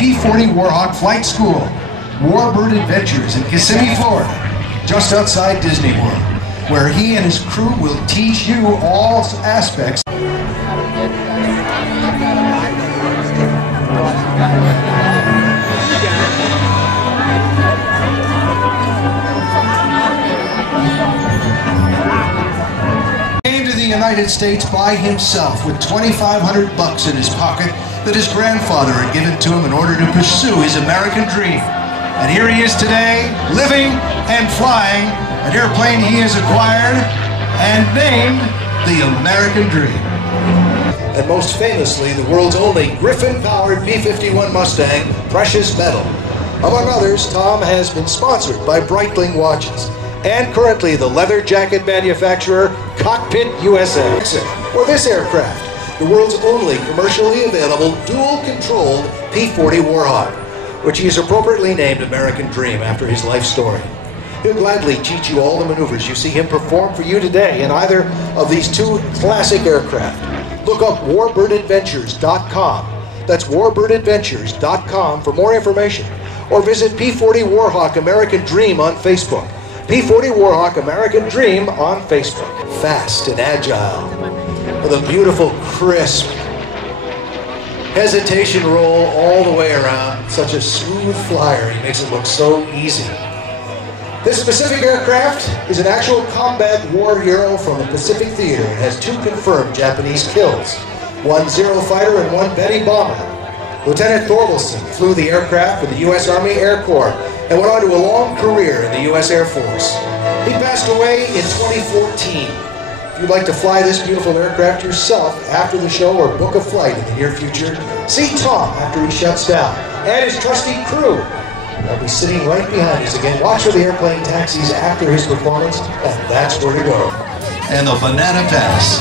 P-40 Warhawk Flight School, Warbird Adventures in Kissimmee, Florida, just outside Disney World, where he and his crew will teach you all aspects. United States by himself with $2,500 in his pocket that his grandfather had given to him in order to pursue his American dream. And here he is today, living and flying an airplane he has acquired and named the American Dream. And most famously, the world's only Griffin-powered P-51 Mustang, Precious Metal. Among others, Tom has been sponsored by Breitling Watches and currently the leather jacket manufacturer Cockpit USA. Or this aircraft, the world's only commercially available dual-controlled P-40 Warhawk, which he has appropriately named American Dream after his life story. He'll gladly teach you all the maneuvers you see him perform for you today in either of these two classic aircraft. Look up warbirdadventures.com. That's warbirdadventures.com for more information. Or visit P-40 Warhawk American Dream on Facebook. P-40 Warhawk American Dream on Facebook. Fast and agile, with a beautiful, crisp hesitation roll all the way around. Such a smooth flyer, he makes it look so easy. This specific aircraft is an actual combat war hero from the Pacific Theater and has two confirmed Japanese kills, one Zero fighter and one Betty bomber. Lieutenant Thorvaldsen flew the aircraft with the U.S. Army Air Corps and went on to a long career in the U.S. Air Force. He passed away in 2014. If you'd like to fly this beautiful aircraft yourself after the show or book a flight in the near future, see Tom after he shuts down and his trusty crew. They'll be sitting right behind us again. Watch for the airplane taxis after his performance, and that's where to go. And the Banana Pass.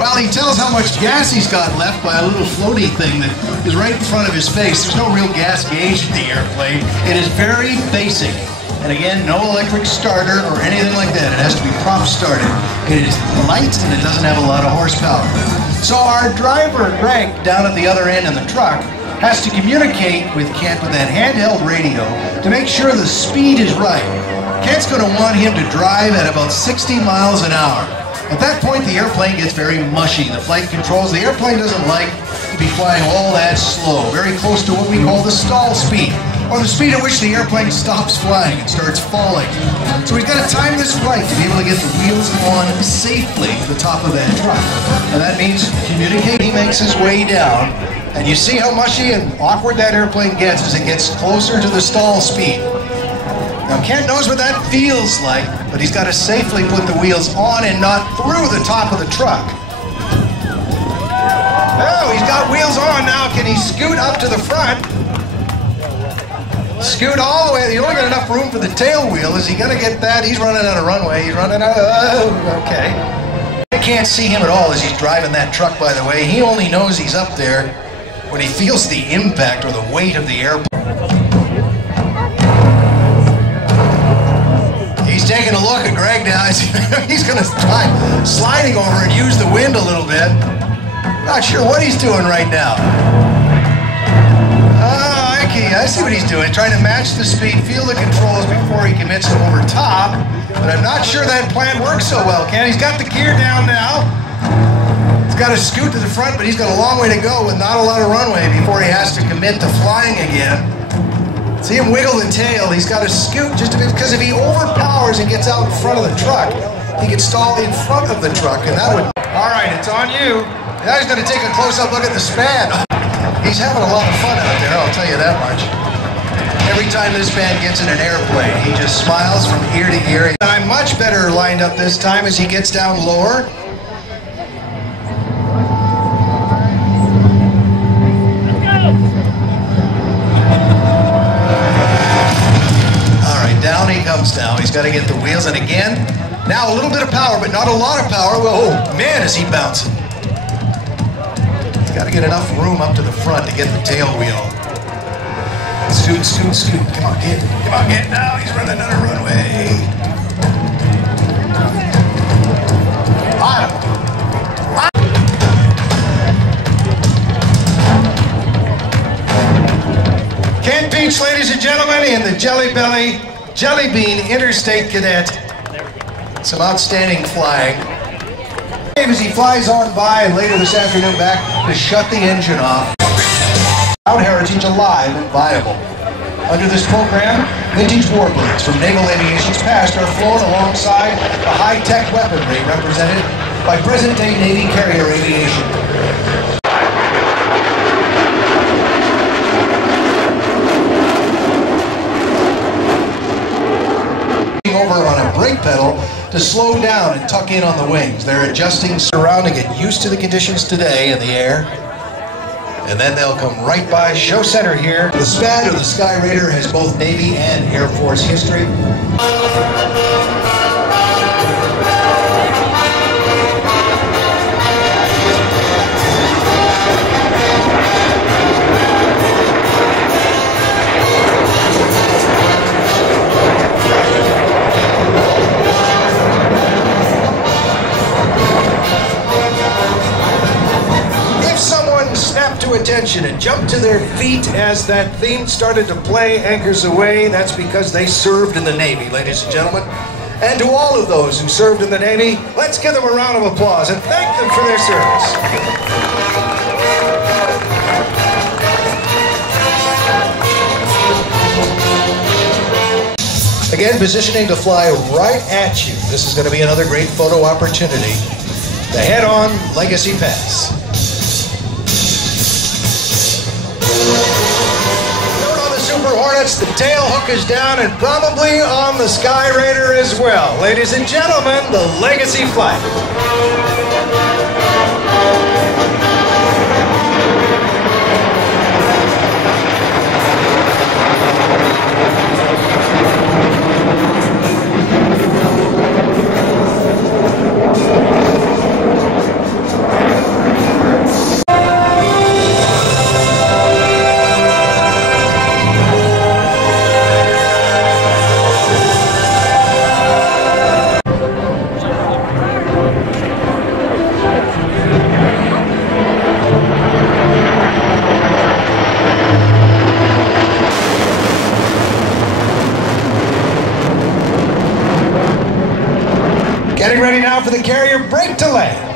Well, he tells how much gas he's got left by a little floaty thing that is right in front of his face. There's no real gas gauge in the airplane. It is very basic. And again, no electric starter or anything like that. It has to be prop started. It is light and it doesn't have a lot of horsepower. So our driver, Greg, down at the other end in the truck, has to communicate with Kent with that handheld radio to make sure the speed is right. Kent's going to want him to drive at about 60 miles an hour. At that point, the airplane gets very mushy. The flight controls, the airplane doesn't like to be flying all that slow, very close to what we call the stall speed, or the speed at which the airplane stops flying and starts falling. So we've got to time this flight to be able to get the wheels on safely to the top of that truck. And that means communicate. He makes his way down, and you see how mushy and awkward that airplane gets as it gets closer to the stall speed. Now, Kent knows what that feels like, but he's got to safely put the wheels on and not through the top of the truck. Oh, he's got wheels on now. Can he scoot up to the front? Scoot all the way. He only got enough room for the tail wheel. Is he going to get that? He's running out of runway. He's running out of... Oh, okay. I can't see him at all as he's driving that truck, by the way. He only knows he's up there when he feels the impact or the weight of the airplane. He's taking a look at Greg now. He's going to try sliding over and use the wind a little bit. Not sure what he's doing right now. Oh, okay, I see what he's doing. Trying to match the speed, feel the controls before he commits to over top. But I'm not sure that plan works so well, Ken. He's got the gear down now. He's got to scoot to the front, but he's got a long way to go with not a lot of runway before he has to commit to flying again. See him wiggle the tail. He's got to scoot just a bit, because if he overpowers and gets out in front of the truck, he can stall in front of the truck, and that would... All right, it's on you. Now he's going to take a close-up look at the span. He's having a lot of fun out there, I'll tell you that much. Every time this man gets in an airplane, he just smiles from ear to ear. I'm much better lined up this time as he gets down lower. Down he comes now. He's got to get the wheels, and again, now a little bit of power, but not a lot of power. Well, oh man, is he bouncing. He's got to get enough room up to the front to get the tail wheel. Scoot, scoot, scoot. Come on, get. Come on, get now. He's running out of runway. Introduce, ladies and gentlemen, in the Jelly Belly, Jelly Bean Interstate Cadet. Some outstanding flying. As he flies on by and later this afternoon back to shut the engine off. Proud heritage alive and viable. Under this program, vintage warbirds from naval aviation's past are flown alongside the high-tech weaponry represented by present-day Navy carrier aviation. Over on a brake pedal to slow down and tuck in on the wings. They're adjusting around to get used to the conditions today in the air. And then they'll come right by show center here. The SPAD, or the Sky Raider, has both Navy and Air Force history. To attention and jump to their feet as that theme started to play, Anchors Away. That's because they served in the Navy, ladies and gentlemen. And to all of those who served in the Navy, let's give them a round of applause and thank them for their service. Again, positioning to fly right at you. This is going to be another great photo opportunity. The head-on Legacy Pass. Super Hornets, the tail hook is down and probably on the Sky Raider as well. Ladies and gentlemen, the Legacy flight. Getting ready now for the carrier brake to land.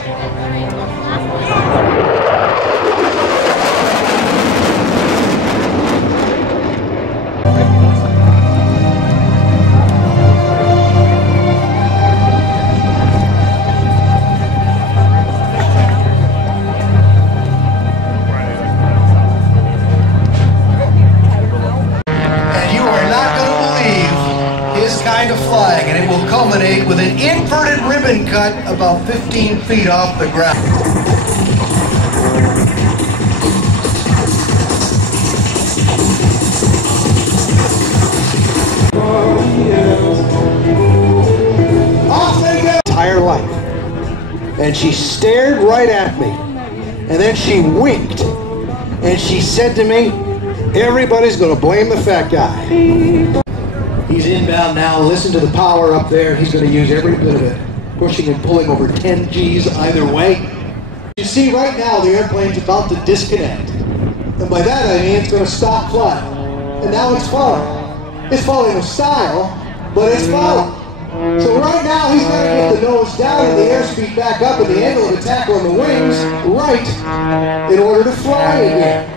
Kind of flying, and it will culminate with an inverted ribbon cut about 15 feet off the ground. Off they go! Entire life. And she stared right at me, and then she winked, and she said to me, "Everybody's going to blame the fat guy." He's inbound now. Listen to the power up there. He's going to use every bit of it, pushing and pulling over 10 Gs either way. You see right now the airplane's about to disconnect. And by that I mean it's going to stop flying. And now it's falling. It's falling with style, but it's falling. So right now he's got to get the nose down and the airspeed back up and the angle of attack on the wings right in order to fly again.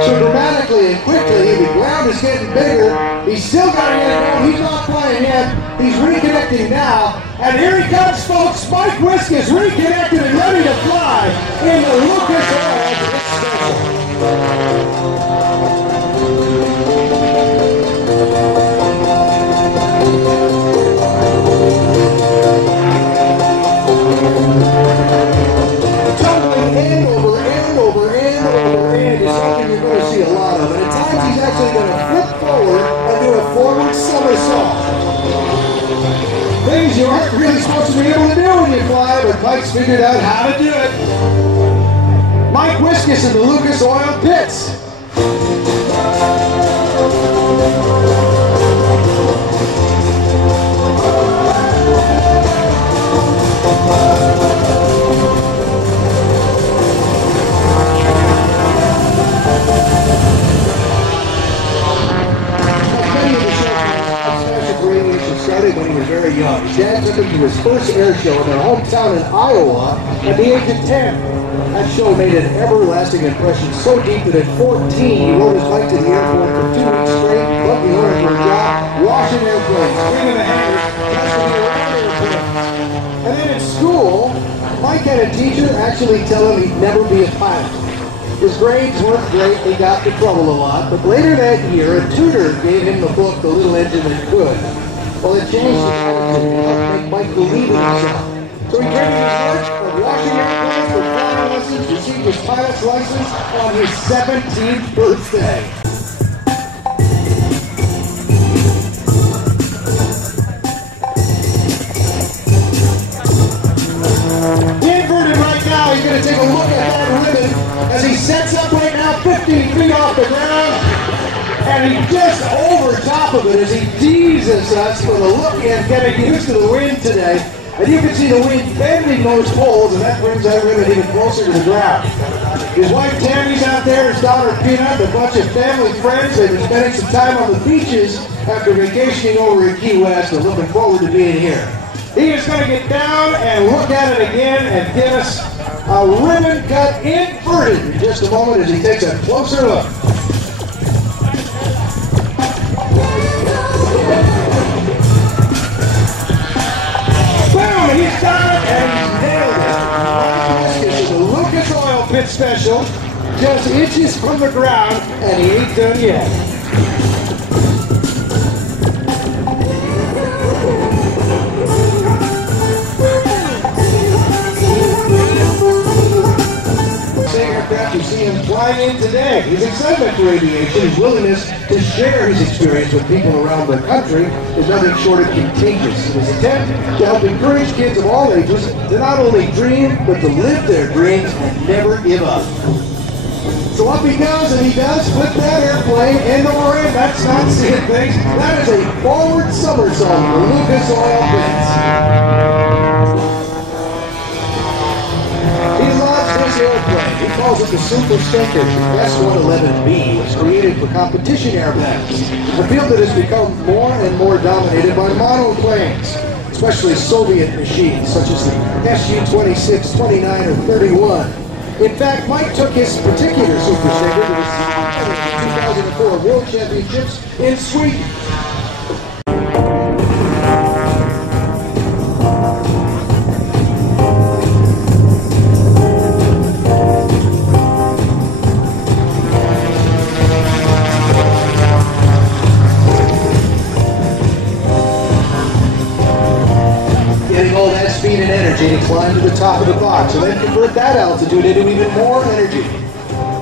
So dramatically and quickly, the ground is getting bigger. He's still got to get it going. He's not flying yet. He's reconnecting now. And here he comes, folks. Mike Whisk is reconnected and ready to fly in the Lucas Oil. Tumbling end over end over end over end is something you're going to see a lot of. And at times he's actually going to flip forward and do a forward somersault. Things you aren't really supposed to be able to do when you fly, but Mike's figured out how to do it. Mike Wiskus in the Lucas Oil pits. his first air show in their hometown in Iowa at the age of 10. That show made an everlasting impression so deep that at 14 he rode his bike to the airport for 2 weeks straight, bugging the owner for a job, washing airplanes, cleaning the hangars, testing the airplanes. And then in school, Mike had a teacher actually tell him he'd never be a pilot. His grades weren't great, they got into trouble a lot, but later that year, a tutor gave him the book, The Little Engine That Could. Well, it changed his attitude and helped make Mike believe in himself. So he turned his work of washing airplanes for flying lessons, received his pilot's license on his 17th birthday. Inverted right now, he's going to take a look at that ribbon as he sets up right now 15 feet off the ground. And he just over top of it as he teases us for the look and getting used to the wind today. And you can see the wind bending those poles, and that brings that ribbon even closer to the ground. His wife Tammy's out there, his daughter Peanut, a bunch of family friends. They've been spending some time on the beaches after vacationing over in Key West and looking forward to being here. He is going to get down and look at it again and give us a ribbon cut inverted in just a moment as he takes a closer look. Boom! He's done it and he's nailed it. This is the Lucas Oil Pit Special, just inches from the ground, and he ain't done yet. You see him flying in today. His excitement for aviation, his willingness to share his experience with people around the country is nothing short of contagious. His attempt to help encourage kids of all ages to not only dream, but to live their dreams and never give up. So up he goes, and he does flip that airplane into the rim. That's not seeing things. That is a forward somersault for Lucas Oil Pits. Airplane. He calls it the Super Stinker. The S-111B was created for competition airplanes, a field that has become more and more dominated by monoplanes, especially Soviet machines such as the Su-26, 29, or 31. In fact, Mike took his particular Super Stinker to the 2004 World Championships in Sweden. And energy to climb to the top of the box, and then convert that altitude into even more energy.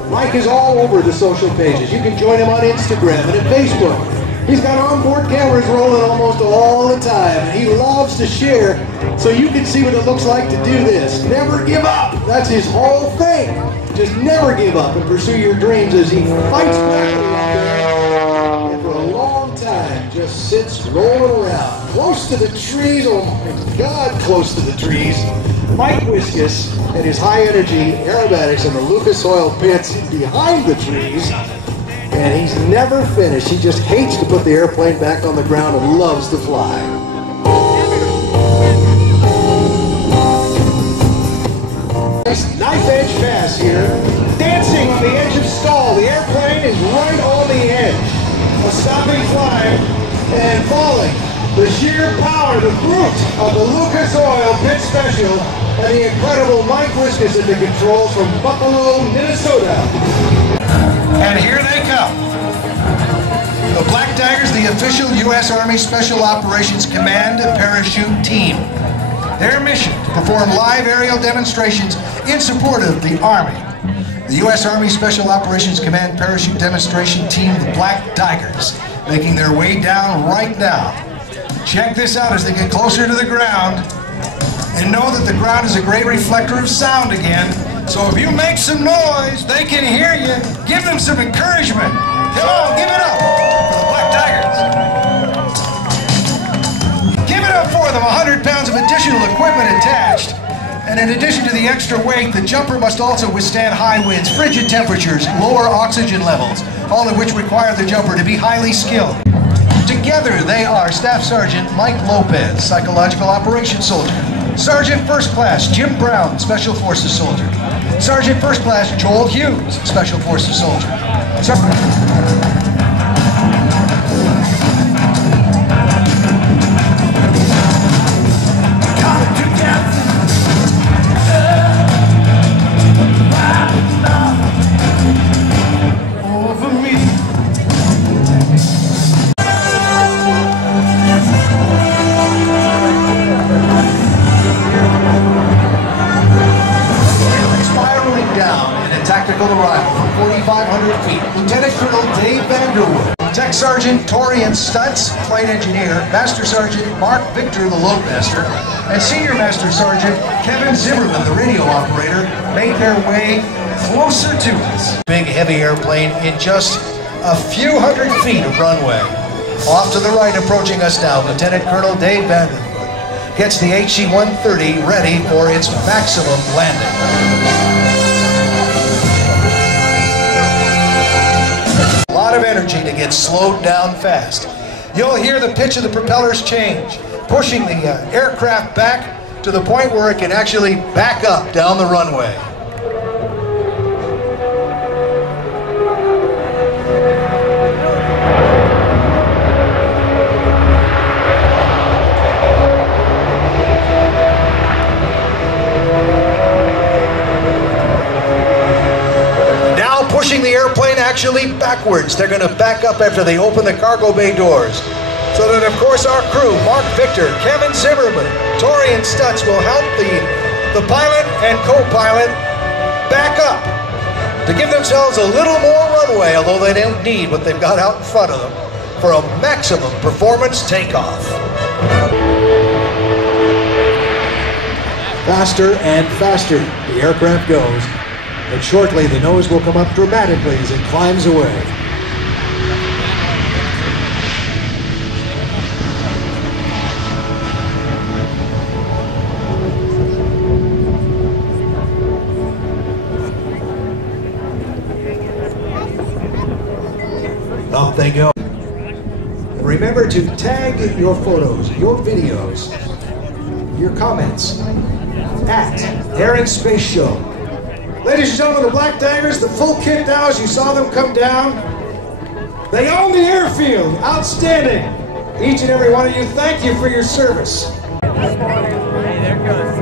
Mike is all over the social pages. You can join him on Instagram and at Facebook. He's got onboard cameras rolling almost all the time, and he loves to share so you can see what it looks like to do this. Never give up. That's his whole thing. Just never give up and pursue your dreams as he fights back out there, and for a long time just sits rolling around. Close to the trees, oh my God, close to the trees. Mike Wiskus and his high-energy aerobatics in the Lucas Oil Pits behind the trees, and he's never finished. He just hates to put the airplane back on the ground and loves to fly. Nice knife-edge pass here. Dancing on the edge of stall. The airplane is right on the edge of stopping flying and falling. The sheer power, the fruit of the Lucas Oil Pit Special, and the incredible Mike Wiskus at the controls from Buffalo, Minnesota. And here they come. The Black Tigers, the official U.S. Army Special Operations Command Parachute Team. Their mission, to perform live aerial demonstrations in support of the Army. The U.S. Army Special Operations Command Parachute Demonstration Team, the Black Tigers, making their way down right now. Check this out as they get closer to the ground, and know that the ground is a great reflector of sound again. So if you make some noise, they can hear you. Give them some encouragement. Come on, give it up for the Black Tigers. Give it up for them. 100 pounds of additional equipment attached. And in addition to the extra weight, the jumper must also withstand high winds, frigid temperatures, lower oxygen levels, all of which require the jumper to be highly skilled. To Together they are Staff Sergeant Mike Lopez, Psychological Operations Soldier. Sergeant First Class Jim Brown, Special Forces Soldier. Sergeant First Class Joel Hughes, Special Forces Soldier. Tactical arrival from 4,500 feet. Lieutenant Colonel Dave Vanderwood. Tech Sergeant Torian Stutz, Flight Engineer. Master Sergeant Mark Victor, the Loadmaster. And Senior Master Sergeant Kevin Zimmerman, the radio operator, made their way closer to us. Big heavy airplane in just a few hundred feet of runway. Off to the right, approaching us now, Lieutenant Colonel Dave Vanderwood gets the HC-130 ready for its maximum landing. A lot of energy to get slowed down fast. You'll hear the pitch of the propellers change, pushing the aircraft back to the point where it can actually back up down the runway. Pushing the airplane actually backwards. They're going to back up after they open the cargo bay doors. So that, of course, our crew, Mark Victor, Kevin Zimmerman, Torian Stutz, will help the pilot and co-pilot back up to give themselves a little more runway, although they don't need what they've got out in front of them for a maximum performance takeoff. Faster and faster the aircraft goes. And shortly, the nose will come up dramatically as it climbs away. Up they go. Remember to tag your photos, your videos, your comments at Air and Space Show. Ladies and gentlemen, the Black Daggers, the full kit now as you saw them come down. They own the airfield. Outstanding. Each and every one of you, thank you for your service. Hey, there goes.